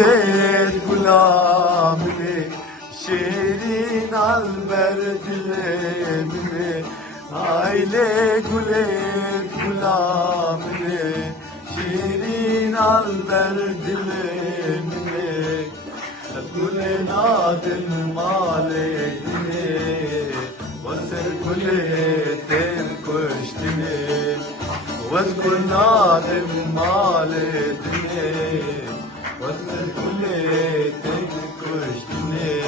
gulet gulamine, şirin alber dilemine. Aile gulet gulamine, şirin alber dilemine. Gule nadil maledine, vasır guletin kuştine. Vasır nadil maledine, vasır guletin kuştine.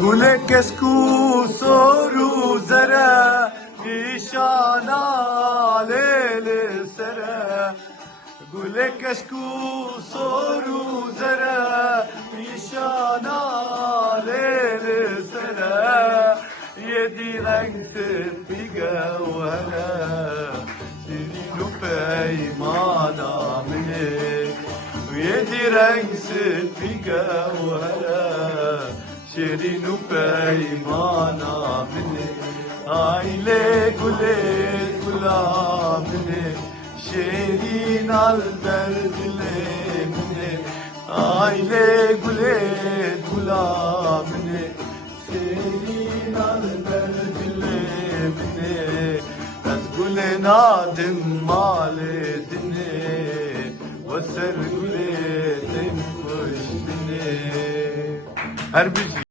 Gule kesku soru zara, nişana lele sera. Gule kesku soru zara, nişana lele sera. Yedi renktir bigavara, şirinu peymana mine. Yedi renktir bigavara, şirinu peymana mine. Aile gulet gulamine, şirin alber dilemine. Aile gulet gulamine, şirin alber dilemine. Az gule nadim maledine, vasır guletin kuştine. Her bir